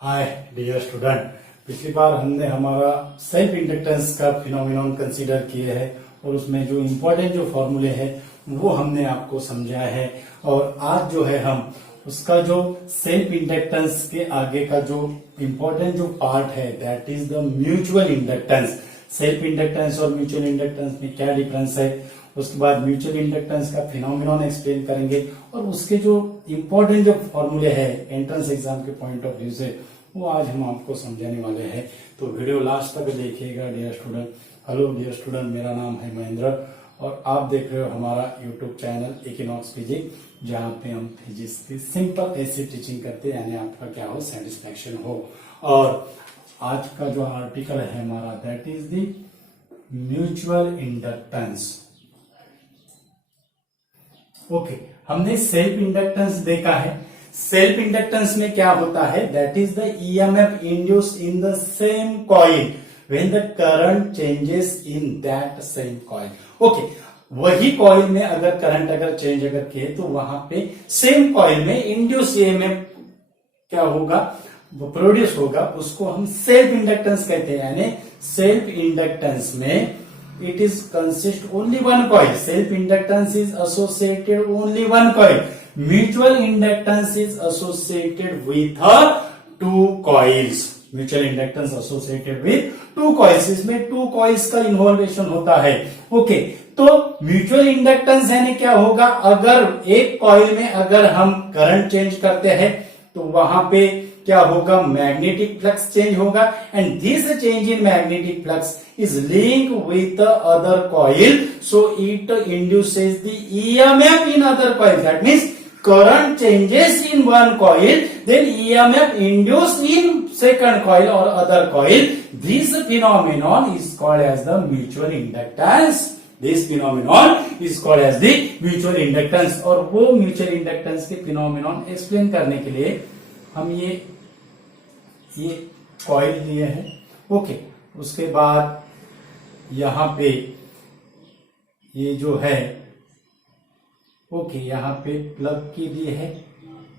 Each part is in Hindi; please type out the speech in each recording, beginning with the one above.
हाय डियर स्टूडेंट, पिछली बार हमने हमारा सेल्फ इंडक्टेंस का फिनोमिनन कंसीडर किए हैं और उसमें जो इम्पोर्टेंट जो फॉर्मूले हैं वो हमने आपको समझाया है। और आज जो है हम उसका जो सेल्फ इंडक्टेंस के आगे का जो इम्पोर्टेंट जो पार्ट है that is the mutual inductance. Self inductance और म्यूचुअल इंडक्टेंस में क्या डिफरेंस है, उसके बाद म्यूचुअल इंडक्टेंस का फिनोमिनन एक्सप्लेन करेंगे और उसके जो इम्पोर्टेंट जो फॉर्मूले हैं एंट्रेंस एग्जाम के पॉइंट ऑफ व्यू से वो आज हम आपको समझाने वाले हैं। तो वीडियो लास्ट तक देखिएगा dear student. Hello dear student, मेरा नाम है महेंद्र और आप देख रहे हो हमारा यूट्यूब चैनल इक्विनॉक्स फिजिक्स, जहाँ पे हम फिजिक्स की सिंपल ऐसी टीचिंग करते हैं, यानी आपका क्या हो, सेटिस्फेक्शन हो। और आज का जो आर्टिकल है हमारा that is the mutual inductance. Okay, हमने सेल्फ इंडक्टेंस देखा है। सेल्फ इंडक्टेंस में क्या होता है, that is the EMF induced in the same coil when the current changes in that same coil. Okay, वही कॉइल में अगर करंट अगर चेंज अगर किए तो वहां पे सेम कॉइल में इंड्यूस ईएमएफ क्या होगा, वो प्रोड्यूस होगा, उसको हम सेल्फ इंडक्टेंस कहते हैं। यानी सेल्फ इंडक्टेंस में it is consist only one coil. Self inductance is associated only one coil. Mutual inductance is associated with two coils. Mutual inductance associated with two coils. इसमें two coils का इन्वॉल्वेशन होता है। ओके, तो म्यूचुअल इंडक्टेंस यानी क्या होगा, अगर एक कॉइल में अगर हम करंट चेंज करते हैं तो वहां पे क्या होगा, मैग्नेटिक फ्लक्स चेंज होगा and this change in magnetic flux is linked with the other coil, so it induces the EMF in other coil. That means current changes in one coil, then EMF induced in second coil or other coil. This phenomenon is called as the mutual inductance. This phenomenon is called as the mutual inductance. और वो mutual inductance के phenomenon explain करने के लिए हम ये coil लिए हैं। ओके, उसके बाद यहां पे ये जो है, ओके, यहां पे प्लग की दी है।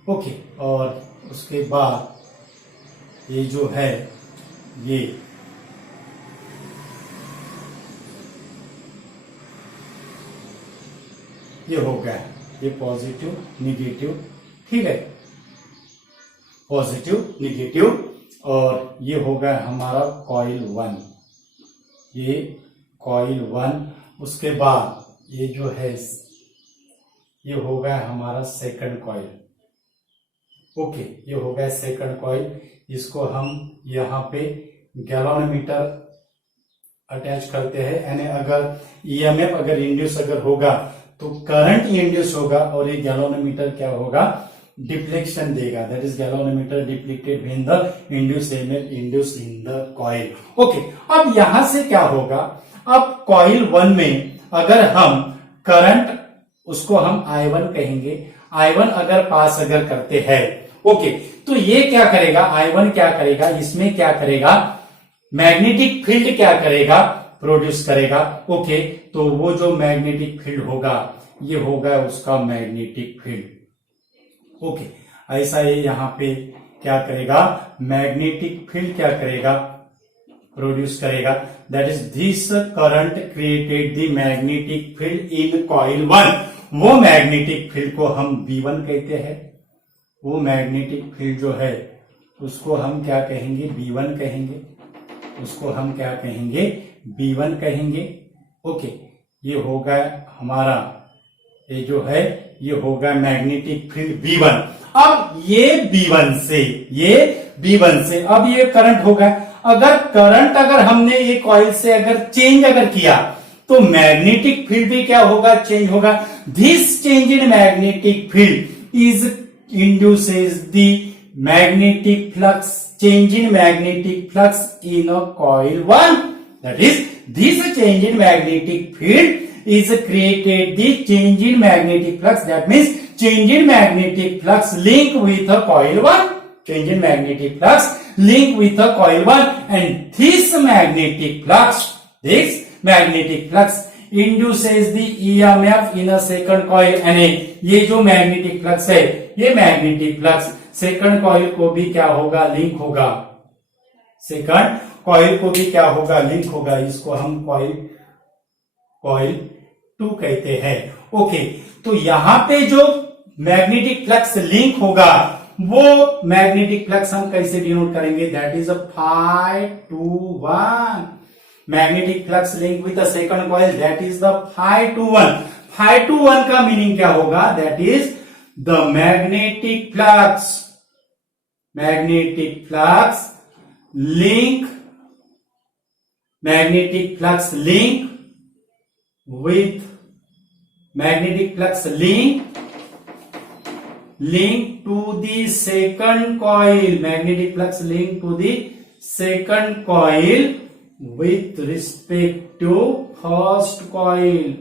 ओके, और उसके बाद ये जो है ये हो गया, ये पॉजिटिव निगेटिव, ठीक है, पॉजिटिव निगेटिव। और ये हो गया हमारा कॉइल 1, ये कॉइल 1। उसके बाद ये जो है ये हो गया हमारा सेकंड कॉइल। ओके, ये हो गया सेकंड कॉइल, इसको हम यहाँ पे गैलोनोमीटर अटैच करते हैं। यानी अगर ईएमएफ अगर इंड्यूस अगर होगा तो करंट इंड्यूस होगा और ये गैलोनोमीटर क्या होगा, डिफ्लेक्शन देगा। That is galvanometer deflected when the induce EMF induce in the coil. Okay, अब यहां से क्या होगा, अब कॉइल 1 में अगर हम करंट उसको हम I1 कहेंगे, I1 अगर पास अगर करते हैं, ओके, तो ये क्या करेगा, I1 क्या करेगा, इसमें क्या करेगा, मैग्नेटिक फील्ड क्या करेगा, प्रोड्यूस करेगा। ओके, तो वो जो मैग्नेटिक फील्ड होगा ये होगा उसका मैग्नेटिक फील्ड। ओके, ऐसा ये यहां पे क्या करेगा, मैग्नेटिक फील्ड क्या करेगा, प्रोड्यूस करेगा। That is this current created the magnetic field in coil 1। वो मैग्नेटिक फील्ड को हम B1 कहते हैं। वो मैग्नेटिक फील्ड जो है उसको हम क्या कहेंगे, B1 कहेंगे, उसको हम क्या कहेंगे, B1 कहेंगे। ओके, ये हो गया हमारा, ये जो है ये होगा मैग्नेटिक फील्ड B1। अब ये B1 से अब ये करंट होगा। अगर करंट अगर हमने ये कॉइल से अगर चेंज अगर किया तो मैग्नेटिक फील्ड भी क्या होगा, चेंज होगा। This change in magnetic field is induces the magnetic flux, change in magnetic flux in a coil 1। That is this change in magnetic field is created the change in magnetic flux. That means change in magnetic flux link with a coil 1. Change in magnetic flux link with a coil 1, and this magnetic flux induces the EMF in a second coil. यानी ये जो मैग्नेटिक फ्लक्स है, ये मैग्नेटिक फ्लक्स सेकंड कॉइल को भी क्या होगा, लिंक होगा, सेकंड कॉइल को भी क्या होगा, लिंक होगा। इसको हम कॉइल 2 कहते हैं। ओके, तो यहां पे जो मैग्नेटिक फ्लक्स लिंक होगा वो मैग्नेटिक फ्लक्स हम कैसे डिनोट करेंगे, that is Φ21। Magnetic flux link with the second coil, that is the Φ21। Φ21 का मीनिंग क्या होगा, that is the magnetic flux link with magnetic flux link to the second coil, magnetic flux link to the second coil with respect to first coil,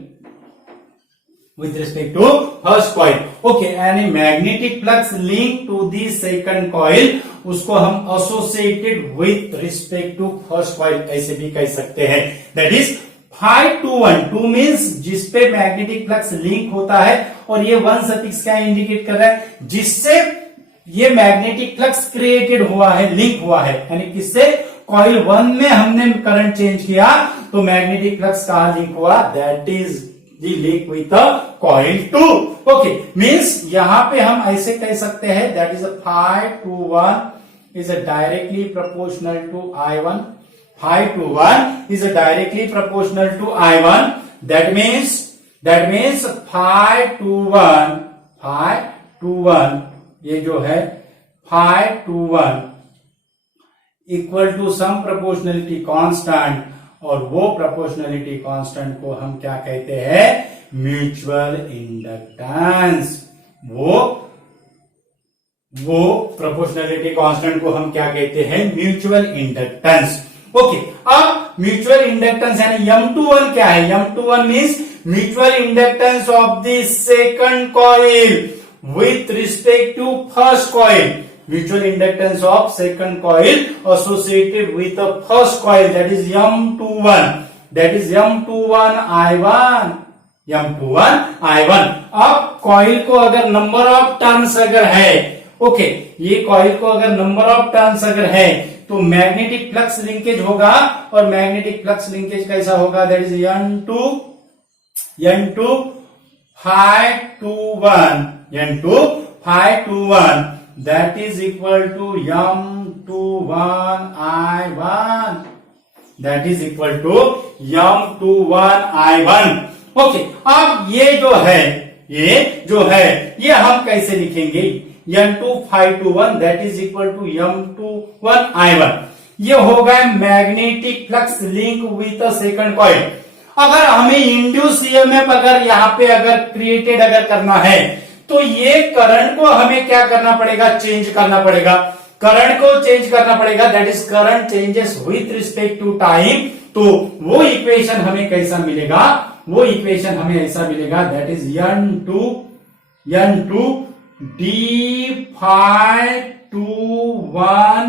okay, and magnetic flux link to the second coil उसको हम associated with respect to first coil ऐसे भी कह सकते हैं। that is Φ21, 2 मीन्स जिसपे मैग्नेटिक फ्लक्स लिंक होता है, और ये 1 सफिक्स क्या इंडिकेट कर रहा है, जिससे ये मैग्नेटिक फ्लक्स क्रिएटेड हुआ है, लिंक हुआ है, यानी किससे, कॉइल 1 में हमने करंट चेंज किया तो मैग्नेटिक फ्लक्स कहां लिंक हुआ, that is the link with coil 2। Okay, means यहां पे हम ऐसे कह सकते हैं, that is Φ21 is directly proportional to I1, Φ21 is directly proportional to I1. That means Φ21 ये जो है Φ21 equal to some proportionality constant, और वो प्रोपोर्शनलिटी कांस्टेंट को हम क्या कहते हैं, म्यूचुअल इंडक्टेंस। वो प्रोपोर्शनलिटी कांस्टेंट को हम क्या कहते हैं, म्यूचुअल इंडक्टेंस। ओके, अब म्यूचुअल इंडक्टेंस यानी M21 क्या है, M21 means mutual inductance of the second coil with respect to first coil, mutual inductance of second coil associated with the first coil, that is M21 I1। अब कॉइल को अगर नंबर ऑफ टर्न्स अगर है, ओके, ये कॉइल को अगर नंबर ऑफ टर्न्स अगर है तो मैग्नेटिक फ्लक्स लिंकेज होगा, और मैग्नेटिक फ्लक्स लिंकेज कैसा होगा, that is N2 Φ21 that is equal to M21 I1, okay. अब ये जो है ये हम कैसे लिखेंगे, N2 Φ21 that is equal to M21 I1। ये होगा magnetic flux link with the second coil. अगर हमें इंड्यूस ईएमएफ अगर यहाँ पे अगर क्रिएटेड अगर करना है तो ये करंट को हमें क्या करना पड़ेगा, चेंज करना पड़ेगा, करंट को चेंज करना पड़ेगा, that is current changes with respect to time. तो वो इक्वेशन हमें कैसा मिलेगा, वो इक्वेशन हमें ऐसा मिलेगा, that is N2 d Φ21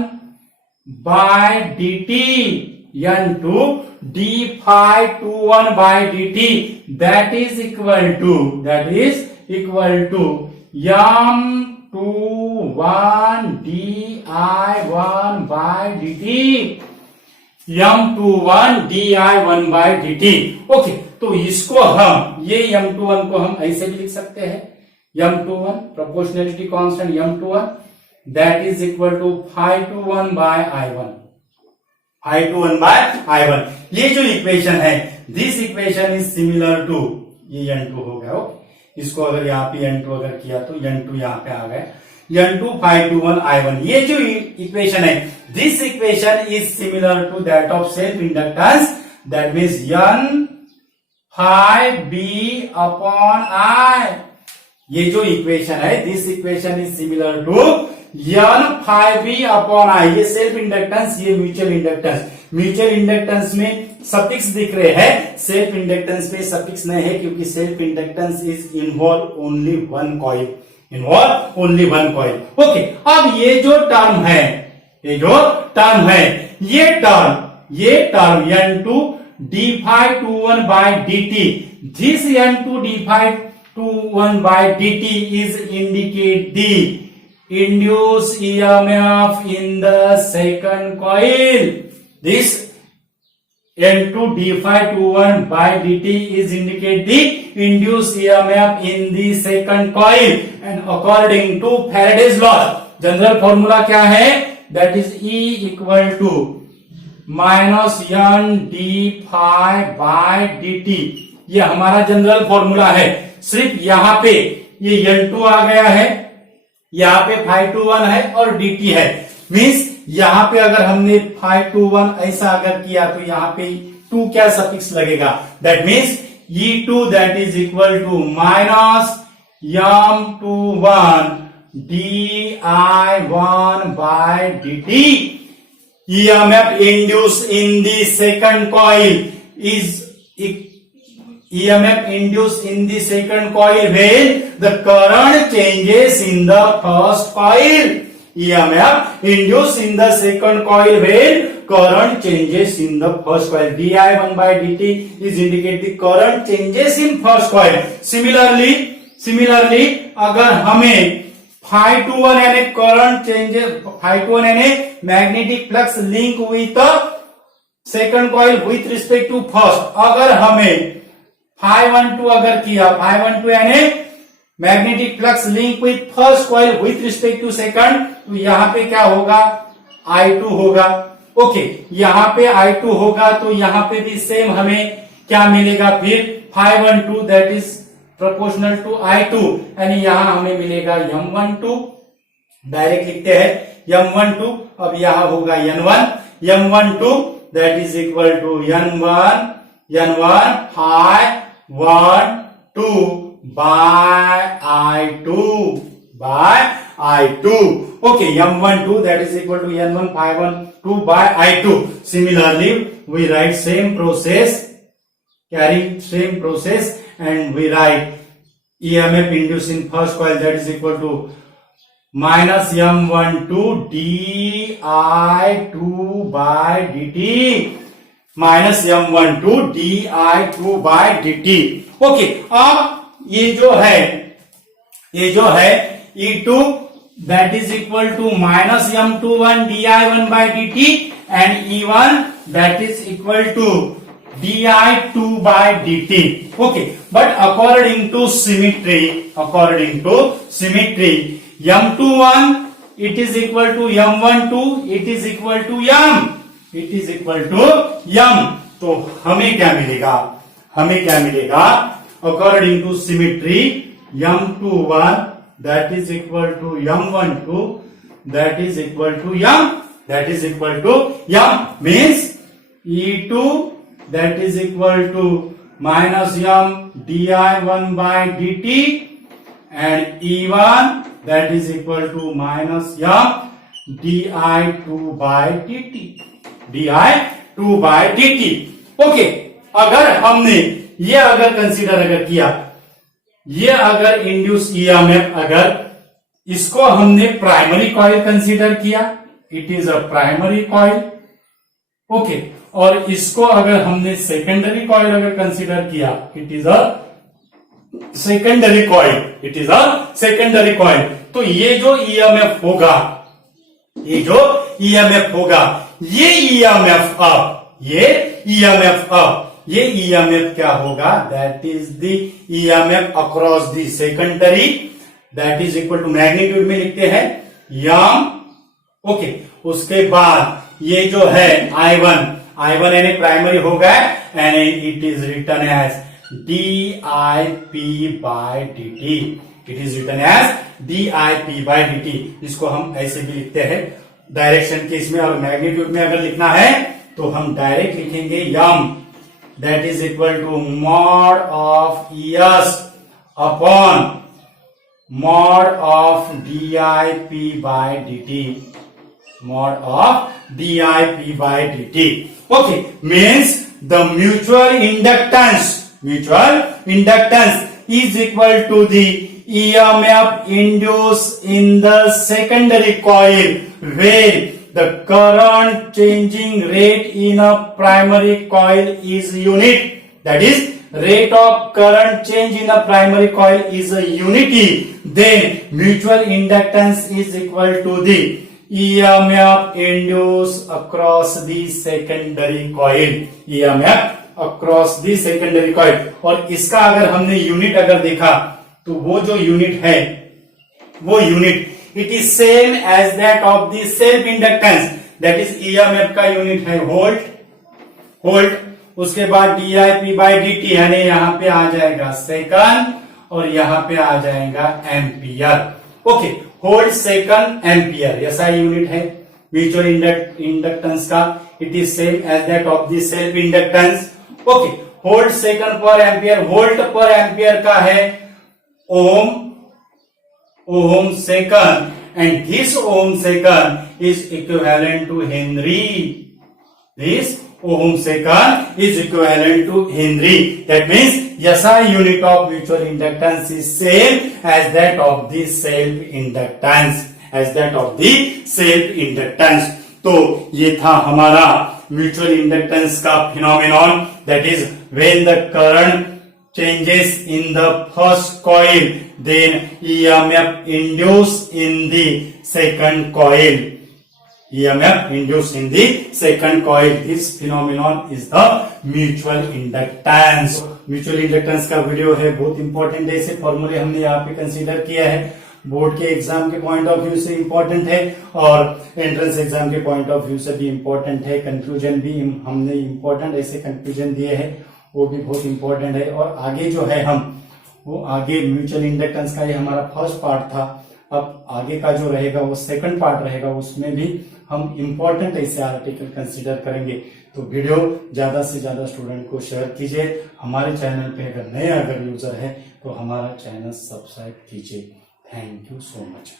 by dt, N2 d Φ21 by dt, that is equal to M21 di1 by dt, M21 di1 by dt। Okay, तो इसको हम ये M21 को हम ऐसे भी लिख सकते हैं, M21 proportionality constant M21 that is equal to Φ21 by I1, ये जो इक्वेशन है, this equation is similar to, ये N2 हो गया। ओके, इसको अगर यहाँ पे N2 अगर किया तो N2 यहाँ पे आ गया, N2 Φ21 I1। ये जो इक्वेशन है, this equation is similar to that of self inductance, that means N Φ B upon I। ये जो इक्वेशन है, this equation is similar to N Φ B upon I। ये सेल्फ इंडक्टेंस, ये म्यूचुअल इंडक्टेंस। म्यूचुअल इंडक्टेंस में सफिक्स दिख रहे हैं, सेल्फ इंडक्टेंस में सफिक्स नहीं है, क्योंकि self inductance is involve only one coil, okay. अब ये जो टर्म है, ये term N2 d Φ21 by dt, this N2 d Φ21 by dt is indicate the induced EMF in the second coil. This N2 d∅21 by dt is indicate the induced EMF in the second coil, and according to Faraday's law, general formula क्या है? That is E equal to minus N d phi by dt. ये हमारा जनरल फॉर्मूला है. सिर्फ यहाँ पे ये N2 आ गया है, यहाँ पे ∅21 है और dt है. मीन्स यहाँ पे अगर हमने ∅21 ऐसा अगर किया तो यहाँ पे 2 क्या सफिक्स लगेगा? That means E2 that is equal to minus M21 di1 by dt. EMF induced in the second coil is EMF induced in the second coil when the current changes in the first coil. EMF induced in the second coil when current changes in the first coil. di1 by dt is indicate the current changes in first coil. Similarly, अगर हमें ∅21 यानी करंट चेंजेस, ∅21 यानी magnetic flux link with second coil with respect to first, अगर हमें ∅12 अगर किया, ∅12 यानी magnetic flux link with first coil with respect to second, तो यहां पे क्या होगा? I2 होगा. ओके, यहां पे I2 होगा तो यहां पे भी सेम हमें क्या मिलेगा? फिर ∅12 that is proportional to I2, यानी यहां हमें मिलेगा M12. डायरेक्ट लिखते हैं M12. अब यहां होगा N1. M12 that is equal to N1 ∅12 by I2. Okay, M12 that is equal to N1 ∅12 by I2. Similarly, we write same process, and we write EMF induced in first coil that is equal to minus M12 di2 by dt. minus M12 di2 by dt. Okay, अब ये जो है E2 that is equal to minus M21 di1 by dt and E1 that is equal to di2 by dt. Okay, but according to symmetry, M21 it is equal to M12, it is equal to M. तो हमें क्या मिलेगा? According to symmetry, M21 that is equal to M12 that is equal to M, means E2 that is equal to minus M di1 by dt and E1 that is equal to minus M di2 by dt. Okay, अगर हमने ये अगर कंसीडर किया, ये अगर इंड्यूस EMF अगर इसको हमने प्राइमरी कॉइल कंसीडर किया, it is a primary coil. Okay, और इसको अगर हमने सेकेंडरी कॉइल अगर कंसीडर किया, it is a secondary coil. तो ये जो EMF होगा, ये EMF क्या होगा? That is the EMF across the secondary, that is equal to magnitude में लिखते हैं M. ओके, उसके बाद ये जो है I1 यानी प्राइमरी होगा and it is written as dIP by dt. इसको हम ऐसे भी लिखते हैं डायरेक्शन के इसमें, और मैग्नीट्यूड में अगर लिखना है तो हम डायरेक्ट लिखेंगे M that is equal to mod of ES upon mod of dIP by dt. Okay, means the mutual inductance is equal to the EMF induced in the secondary coil where the current changing rate in a primary coil is unit. That is rate of current change in the primary coil is a unity, then mutual inductance is equal to the EMF induced across the secondary coil. EMF across the secondary coil. और इसका अगर हमने यूनिट अगर देखा तो वो जो यूनिट है वो unit it is same as that of the self inductance, that is EMF का यूनिट है वोल्ट। उसके बाद DIP बाई DT यानी यहाँ पे आ जाएगा सेकंड और यहाँ पे आ जाएगा ampere. Okay, volt second ampere ऐसा यूनिट है म्यूचुअल इंडक्टेंस का, it is same as that of the self inductance. Okay, volt second per ampere, volt per ampere का है ohm second, and this ohm second is equivalent to Henry. This ohm second is equivalent to Henry. That means SI unit of mutual inductance is same as that of the self inductance. As that of the self inductance. तो ये था हमारा म्यूचुअल इंडक्टेंस का फिनोमेनॉन, that is when the current changes in the first coil, then EMF induced in the second coil. EMF induced in the second coil. This phenomenon is the mutual inductance. Mutual inductance का वीडियो है, बहुत इंपॉर्टेंट है, इसे फॉर्मूले हमने यहाँ पे कंसीडर किया है, बोर्ड के एग्जाम के पॉइंट ऑफ व्यू से इंपॉर्टेंट है और एंट्रेंस एग्जाम के पॉइंट ऑफ व्यू से भी इंपॉर्टेंट है। कंक्लूजन भी हमने इंपॉर्टेंट ऐसे कंक्लूजन दिए हैं, वो भी बहुत इंपॉर्टेंट है। और आगे जो है हम वो आगे म्यूचुअल इंडक्टेंस का ये हमारा फर्स्ट पार्ट था, अब आगे का जो रहेगा वो सेकंड पार्ट रहेगा, उसमें भी हम इंपॉर्टेंट ऐसे आर्टिकल कंसीडर करेंगे। तो वीडियो ज्यादा से ज्यादा स्टूडेंट को शेयर कीजिए। हमारे चैनल पे अगर नए यूजर है तो हमारा चैनल सब्सक्राइब कीजिए। Thank you so much.